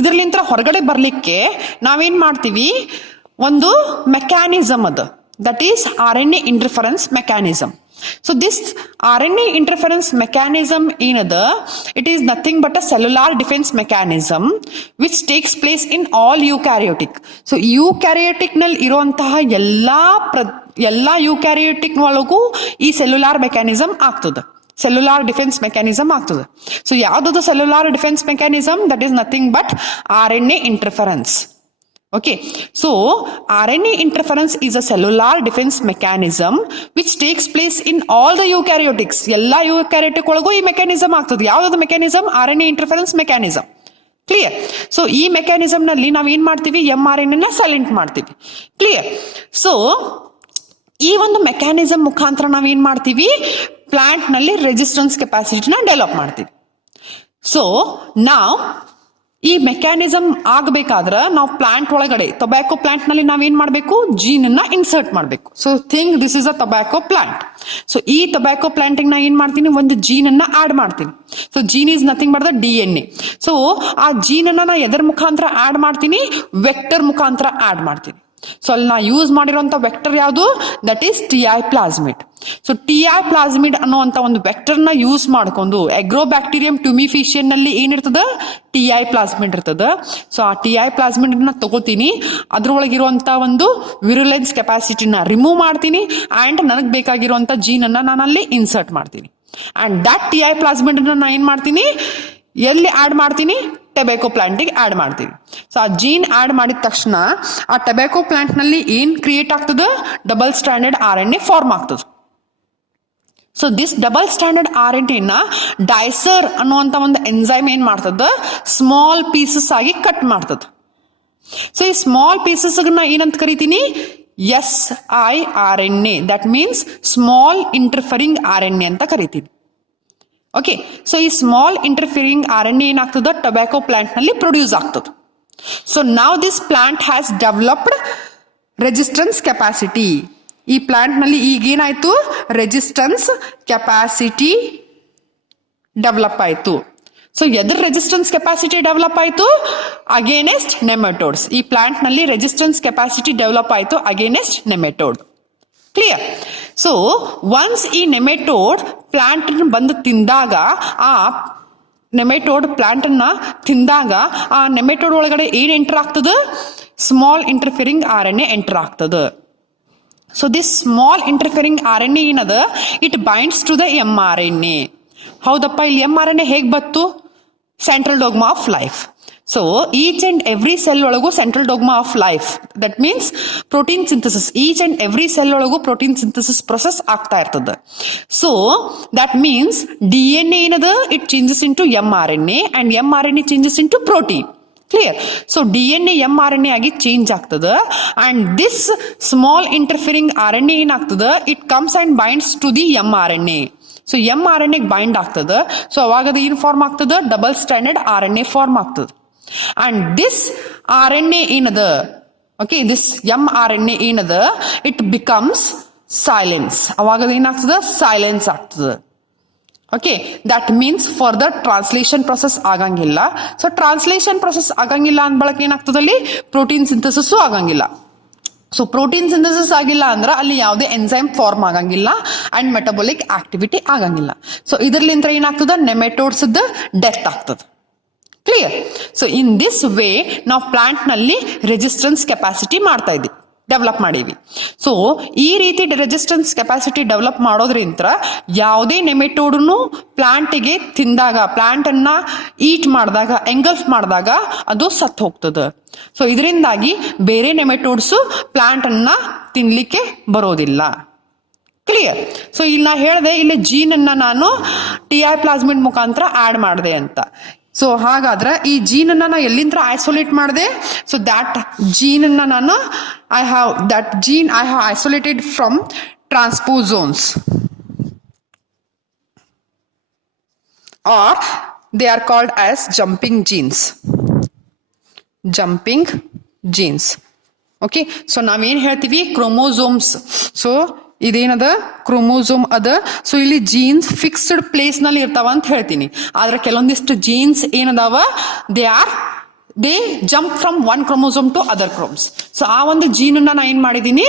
ಇದ್ರಲಿಂತ್ರ ಹೊರಗಡೆ ಬರ್ಲಿಕ್ಕೆ ನಾವೇನ್ ಮಾಡ್ತೀವಿ ಒಂದು ಮೆಕ್ಯಾನಿಸಮ್ ಅದ. That is RNA interference mechanism. So this RNA interference mechanism it is nothing but a cellular defense mechanism which takes place in all eukaryotic. So eukaryotic ನಲ್ಲಿ ಇರುವಂತಹ ಎಲ್ಲಾ eukaryotic ಒಳಗೂ ಈ cellular mechanism ಆಗ್ತದೆ. cellular defense mechanism ಆಗ್ತದೆ. So ಯಾವ್ದದು cellular defense mechanism? That is nothing but RNA interference. Okay, so RNA interference is a cellular defense mechanism which takes place in all the eukaryotics. ಎಲ್ಲ eukaryotic ಒಳಗೂ ಈ mechanism ಆಗ್ತದೆ. ಯಾವ್ದು mechanism? RNA interference mechanism. Clear? So ಈ mechanism ನಲ್ಲಿ ನಾವ್ ಏನ್ ಮಾಡ್ತೀವಿ mRNA ನ ಸೈಲೆಂಟ್ ಮಾಡ್ತೀವಿ. ಕ್ಲಿಯರ್? ಸೊ ಈ ಒಂದು ಮೆಕ್ಯಾನಿಸಮ್ ಮುಖಾಂತರ ನಾವ್ ಏನ್ ಮಾಡ್ತೀವಿ ಪ್ಲಾಂಟ್ ನಲ್ಲಿ ರೆಸಿಸ್ಟೆನ್ಸ್ ಕೆಪಾಸಿಟಿನ ಡೆವಲಪ್ ಮಾಡ್ತೀವಿ. ಸೊ ನಾವ್ ಈ ಮೆಕ್ಯಾನಿಸಮ್ ಆಗಬೇಕಾದ್ರೆ ನಾವು ಪ್ಲಾಂಟ್ ಒಳಗಡೆ ಟೊಬ್ಯಾಕೊ ಪ್ಲಾಂಟ್ ನಲ್ಲಿ ನಾವೇನ್ ಮಾಡಬೇಕು ಜೀನ್ ಅನ್ನ ಇನ್ಸರ್ಟ್ ಮಾಡಬೇಕು. So think this is a tobacco plant. So ಈ ಟೊಬ್ಯಾಕೊ ಪ್ಲಾಂಟಿಗೆ ನಾ ಏನ್ ಮಾಡ್ತೀನಿ ಒಂದು ಜೀನ್ ಅನ್ನ ಆಡ್ ಮಾಡ್ತೀನಿ. So gene is nothing but the DNA. So ಆ ಜೀನ್ ಅನ್ನ ನಾ ಎದರ ಮುಖಾಂತರ ಆಡ್ ಮಾಡ್ತೀನಿ ವೆಕ್ಟರ್ ಮುಖಾಂತರ ಆಡ್ ಮಾಡ್ತೀನಿ. ಸೊ ಅಲ್ಲಿ ನಾ ಯೂಸ್ ಮಾಡಿರುವಂಥ ವೆಕ್ಟರ್ ಯಾವುದು? That is TI plasmid. So TI plasmid ಅನ್ನುವಂಥ ಒಂದು ವೆಕ್ಟರ್ನ ಯೂಸ್ ಮಾಡ್ಕೊಂಡು ಎಗ್ರೋಬ್ಯಾಕ್ಟೀರಿಯಂ ಟ್ಯುಮಿಫಿಷಿಯನ್ ನಲ್ಲಿ ಏನಿರ್ತದೆ? TI ಪ್ಲಾಸ್ಮಿಡ್ ಇರ್ತದೆ. ಸೊ ಆ TI ಪ್ಲಾಸ್ಮಿಡ್ ನ ತಗೋತೀನಿ, ಅದ್ರೊಳಗಿರುವಂಥ ಒಂದು ವಿರುಲೆನ್ಸ್ ಕೆಪಾಸಿಟಿನ ರಿಮೂವ್ ಮಾಡ್ತೀನಿ ಆ್ಯಂಡ್ ನನಗೆ ಬೇಕಾಗಿರುವಂಥ ಜೀನ್ ಅನ್ನ ನಾನು ಅಲ್ಲಿ ಇನ್ಸರ್ಟ್ ಮಾಡ್ತೀನಿ. ಆ್ಯಂಡ್ ದಟ್ TI ಪ್ಲಾಸ್ಮಿಡ್ ನಾನು ಏನು ಮಾಡ್ತೀನಿ? ಎಲ್ಲಿ ಆ್ಯಡ್ ಮಾಡ್ತೀನಿ? ಟೊಬ್ಯಾಕೊ ಪ್ಲಾಂಟಿಗೆ ಆ್ಯಡ್ ಮಾಡ್ತೀವಿ. ಸೊ ಆ ಜೀನ್ ಆ್ಯಡ್ ಮಾಡಿದ ತಕ್ಷಣ ಆ ಟೊಬ್ಯಾಕೊ ಪ್ಲಾಂಟ್ನಲ್ಲಿ ಏನು ಕ್ರಿಯೇಟ್ ಆಗ್ತದೆ? ಡಬಲ್ ಸ್ಟ್ಯಾಂಡರ್ಡ್ RNA ಫಾರ್ಮ್ ಆಗ್ತದೆ. So this double standard RNA dicer ಅನ್ನುವಂಥ ಒಂದು ಎನ್ಸೈಮ್ ಏನು ಮಾಡ್ತದೆ? ಸ್ಮಾಲ್ ಪೀಸಸ್ ಆಗಿ ಕಟ್ ಮಾಡ್ತದೆ. ಸೊ ಈ ಸ್ಮಾಲ್ ಪೀಸಸ್ನ ಏನಂತ ಕರಿತೀನಿ? siRNA. That means small interfering RNA ಅಂತ ಕರಿತೀನಿ. ಓಕೆ, ಸೊ ಈ ಸ್ಮಾಲ್ ಇಂಟರ್ಫಿರಿಂಗ್ RNA ಏನಾಗ್ತದೆ? ಟೊಬ್ಯಾಕೊ ಪ್ಲಾಂಟ್ ನಲ್ಲಿ ಪ್ರೊಡ್ಯೂಸ್ ಆಗ್ತದೆ. ಸೊ ನಾವ್ this plant has developed resistance capacity. ಈ ಪ್ಲಾಂಟ್ ನಲ್ಲಿ ಈಗ ಏನಾಯ್ತು? ರೆಸಿಸ್ಟೆನ್ಸ್ ಕೆಪಾಸಿಟಿ ಡೆವಲಪ್ ಆಯ್ತು. ಸೊ ಎದ್ರ ರೆಸಿಸ್ಟೆನ್ಸ್ ಕೆಪಾಸಿಟಿ ಡೆವಲಪ್ ಆಯ್ತು? Against nematodes. ಈ ಪ್ಲಾಂಟ್ ನಲ್ಲಿ ರೆಸಿಸ್ಟೆನ್ಸ್ ಕೆಪಾಸಿಟಿ ಡೆವಲಪ್ ಆಯ್ತು against nematode. Clear? So once ಈ ನೆಮೆಟೋಡ್ ಪ್ಲಾಂಟ್ ಬಂದು ತಿಂದಾಗ, ಆ ನೆಮೆಟೋಡ್ ಪ್ಲಾಂಟ್ ಅನ್ನ ತಿಂದಾಗ ಆ ನೆಮೆಟೋಡ್ ಒಳಗಡೆ ಏನ್ ಎಂಟರ್ ಆಗ್ತದೆ? ಸ್ಮಾಲ್ ಇಂಟರ್ಫಿರಿಂಗ್ RNA ಎಂಟರ್ ಆಗ್ತದೆ. So this small interfering RNA ಏನದ? It binds to the mRNA. ಹೌದಪ್ಪ, ಇಲ್ಲಿ mRNA ಹೇಗೆ ಬತ್ತು? Central dogma of life. So each and every cell ಒಳಗೂ central dogma of life, that means protein synthesis. Each and every cell ಒಳಗೂ protein synthesis process ಆಗ್ತಾ ಇರ್ತದೆ. So that means DNA ಏನದ? It changes into mRNA and mRNA changes into protein. Clear? So DNA mRNA ಆಗಿ change ಆಗ್ತದೆ and this small interfering RNA ಏನಾಗ್ತದೆ? It comes and binds to the mRNA. So mRNA bind ಆಗ್ತದೆ. So ಅವಾಗ ಅದು ಏನು form ಆಗ್ತದೆ? Double standard RNA form ಆಗ್ತದೆ. And this RNA ಏನದ? ಓಕೆ, ದಿಸ್ mRNA ಏನದ? It becomes silence. ಅವಾಗ ಅದು ಏನಾಗ್ತದೆ? ಸೈಲೆನ್ಸ್ ಆಗ್ತದೆ. Okay, that means further translation process ಆಗಂಗಿಲ್ಲ. ಸೊ ಟ್ರಾನ್ಸ್ಲೇಷನ್ ಪ್ರೊಸೆಸ್ ಆಗಂಗಿಲ್ಲ ಅಂದ ಬಳಕ ಏನಾಗ್ತದೆ? ಅಲ್ಲಿ ಪ್ರೋಟೀನ್ ಸಿಂಥಸಿಸ್ ಆಗಂಗಿಲ್ಲ. ಸೊ ಪ್ರೋಟೀನ್ ಸಿಂಥಸಿಸ್ ಆಗಿಲ್ಲ ಅಂದ್ರೆ ಅಲ್ಲಿ ಯಾವುದೇ ಎನ್ಸೈಮ್ ಫಾರ್ಮ್ ಆಗಂಗಿಲ್ಲ ಅಂಡ್ ಮೆಟಬಾಲಿಕ್ ಆಕ್ಟಿವಿಟಿ ಆಗಂಗಿಲ್ಲ. ಸೊ ಇದರ್ಲಿಂದ ಏನಾಗ್ತದೆ? ನೆಮೆಟೋಡ್ಸ್ ಡೆತ್ ಆಗ್ತದೆ. Clear? So in this way ನಾವು ಪ್ಲಾಂಟ್ ನಲ್ಲಿ ರೆಸಿಸ್ಟೆನ್ಸ್ ಕೆಪಾಸಿಟಿ ಮಾಡ್ತಾ ಇದ್ದೀವಿ, ಡೆವಲಪ್ ಮಾಡೀವಿ. ಸೊ ಈ ರೀತಿ ರೆಸಿಸ್ಟೆನ್ಸ್ ಕೆಪಾಸಿಟಿ ಡೆವಲಪ್ ಮಾಡೋದ್ರಿಂದ ಯಾವುದೇ ನೆಮೆಟೋಡ್ನು ಪ್ಲಾಂಟಿಗೆ ತಿಂದಾಗ, ಪ್ಲಾಂಟ್ ಅನ್ನ ಈಟ್ ಮಾಡಿದಾಗ, ಎಂಗಲ್ಫ್ ಮಾಡಿದಾಗ ಅದು ಸತ್ತು ಹೋಗ್ತದೆ. ಸೊ ಇದರಿಂದಾಗಿ ಬೇರೆ ನೆಮೆಟೋಡ್ಸು ಪ್ಲಾಂಟ್ ಅನ್ನ ತಿನ್ಲಿಕ್ಕೆ ಬರೋದಿಲ್ಲ. ಕ್ಲಿಯರ್? ಸೊ ಇಲ್ಲಿ ನಾ ಹೇಳಿದೆ, ಇಲ್ಲಿ ಜೀನ್ ಅನ್ನ ನಾನು TI ಪ್ಲಾಸ್ಮಿಡ್ ಮುಖಾಂತರ ಆಡ್ ಮಾಡಿದೆ ಅಂತ. ಸೊ ಹಾಗಾದ್ರೆ ಈ ಜೀನ್ ಅನ್ನ ನಾನು ಎಲ್ಲಿಂದ ಐಸೋಲೇಟ್ ಮಾಡಿದೆ? ಸೊ ದ್ಯಾಟ್ ಜೀನ್ ಅನ್ನ ನಾನು I have isolated from transposons, are they are called as jumping genes. Okay, so ನಾವೇನ್ ಹೇಳ್ತೀವಿ? ಕ್ರೋಮೋಸೋಮ್ಸ್. ಸೊ ಇದೇನದ? ಕ್ರೋಮೋಸೋಮ್ ಅದ. ಸೊ ಇಲ್ಲಿ ಜೀನ್ಸ್ ಫಿಕ್ಸ್ಡ್ ಪ್ಲೇಸ್ ನಲ್ಲಿ ಇರ್ತಾವ ಅಂತ ಹೇಳ್ತೀನಿ. ಆದ್ರೆ ಕೆಲವೊಂದಿಷ್ಟು ಜೀನ್ಸ್ ಏನದಾವ? They jump from one chromosome to other chromes. So ಆ ಒಂದು ಜೀನ್ ಅನ್ನ ನಾ ಏನ್ ಮಾಡಿದೀನಿ?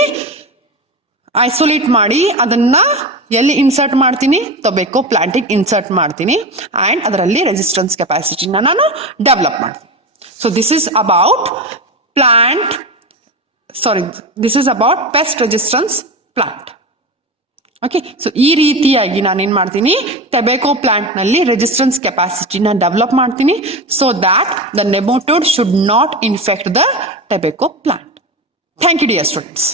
ಐಸೋಲೇಟ್ ಮಾಡಿ ಅದನ್ನ ಎಲ್ಲಿ ಇನ್ಸರ್ಟ್ ಮಾಡ್ತೀನಿ? ಟೊಬ್ಯಾಕೊ ಪ್ಲಾಂಟಿಗೆ ಇನ್ಸರ್ಟ್ ಮಾಡ್ತೀನಿ ಅಂಡ್ ಅದರಲ್ಲಿ ರೆಸಿಸ್ಟೆನ್ಸ್ ಕೆಪಾಸಿಟಿನ ನಾನು ಡೆವಲಪ್ ಮಾಡ್ತೀನಿ. So this is about pest resistance plant. Okay, so ಈ ರೀತಿಯಾಗಿ ನಾನೇನ್ ಮಾಡ್ತೀನಿ? ಟೊಬ್ಯಾಕೊ ಪ್ಲಾಂಟ್ ನಲ್ಲಿ ರೆಸಿಸ್ಟೆನ್ಸ್ ಕೆಪಾಸಿಟಿನ ಡೆವಲಪ್ ಮಾಡ್ತೀನಿ, so that the nematode should not infect the tobacco plant. Thank you dear students.